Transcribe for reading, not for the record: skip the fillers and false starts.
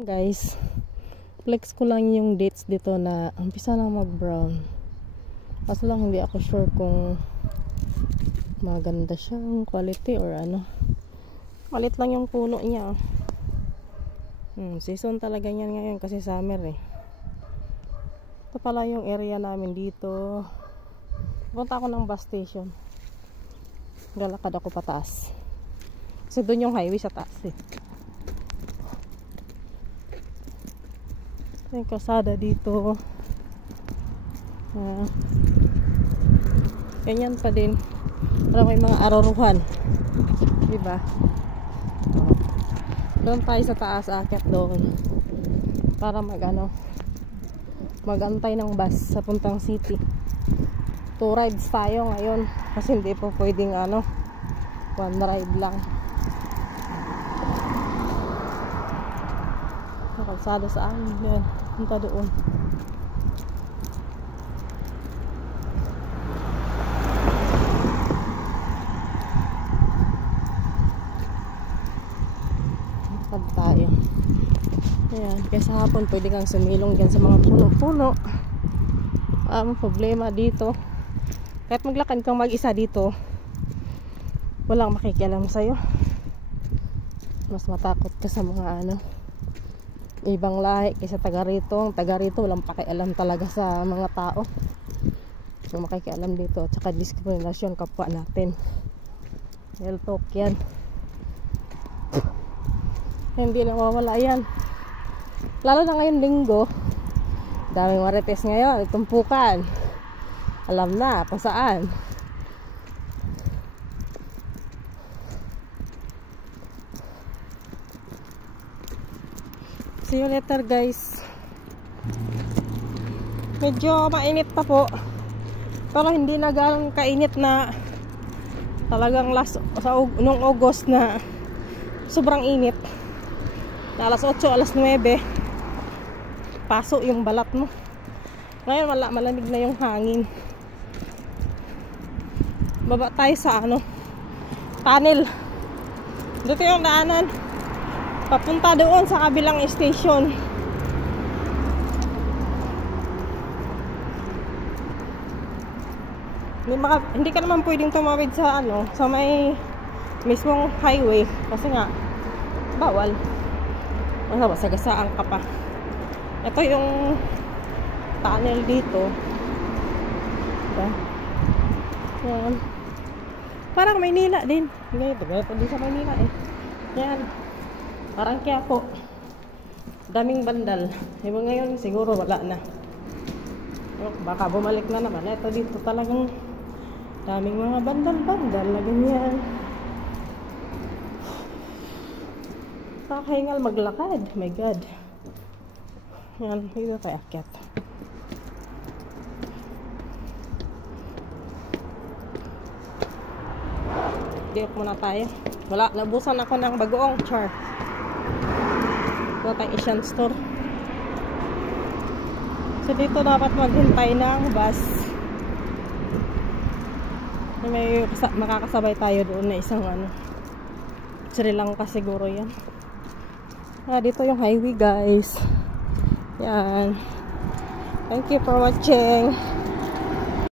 Guys, flex ko lang yung dates dito na umpisa nang mag brown. Kaso lang hindi ako sure kung maganda siya yung quality or ano. Malit lang yung puno niya. Season talaga yan ngayon kasi summer eh. Ito pala yung area namin dito. Punta ako ng bus station. Lalakad ako pataas. Kasi doon yung highway sa taas eh. Yung kalsada dito. Ganyan pa din. Parang may mga araruhan. Diba? Doon tayo sa taas, akit doon. Para magantay ng bus sa puntang city. 2 rides tayo ngayon. Kasi hindi po pwedeng 1 ride lang. Kalsada sa amin yan. Punta doon. Lakad tayo. Ayan. Kaya sa hapon pwede kang sumilong dyan sa mga puno-puno. Problema dito. Kahit maglakad kang mag-isa dito, walang makikialam sa'yo. Mas matakot ka sa mga ibang lahi kaysa taga rito. Ang taga rito walang pakialam talaga sa mga tao. Yung makikialam dito at saka diskriminasyon kapwa natin. Real talk yan. Hindi nawawala yan. Lalo na ngayon linggo, daming marites ngayon, tumpukan. Alam na kung saan. See you later guys. Medyo mainit pa po, pero hindi na ganun kainit na talagang nung August na sobrang init na alas 8, alas 9 paso yung balat mo. Ngayon malamig na yung hangin. Baba tayo sa tunnel. Dito yung daanan papunta doon sa kabilang station. Hindi ka naman pwedeng tumawid sa sa may mismong highway kasi nga bawal. Masagasaan ka pa. Ito yung tunnel dito. Diba? Yan. Parang Maynila din. Ganito din sa Maynila eh. Yan. Parang Quiapo. Daming bandal. Diba ngayon siguro wala na. Baka bumalik na naman. Ito dito talagang daming mga bandal-bandal na ganyan. Nakakahingal maglakad. My God. Yan. Dito tayo akyat. Diok muna tayo. Wala. Nabusan ako ng bagoong char. Ito tayong Asian store. So dito dapat maghintay ng bus. May makakasabay tayo doon na isang Sri Lanka siguro yan. Dito yung highway guys. Yan. Thank you for watching.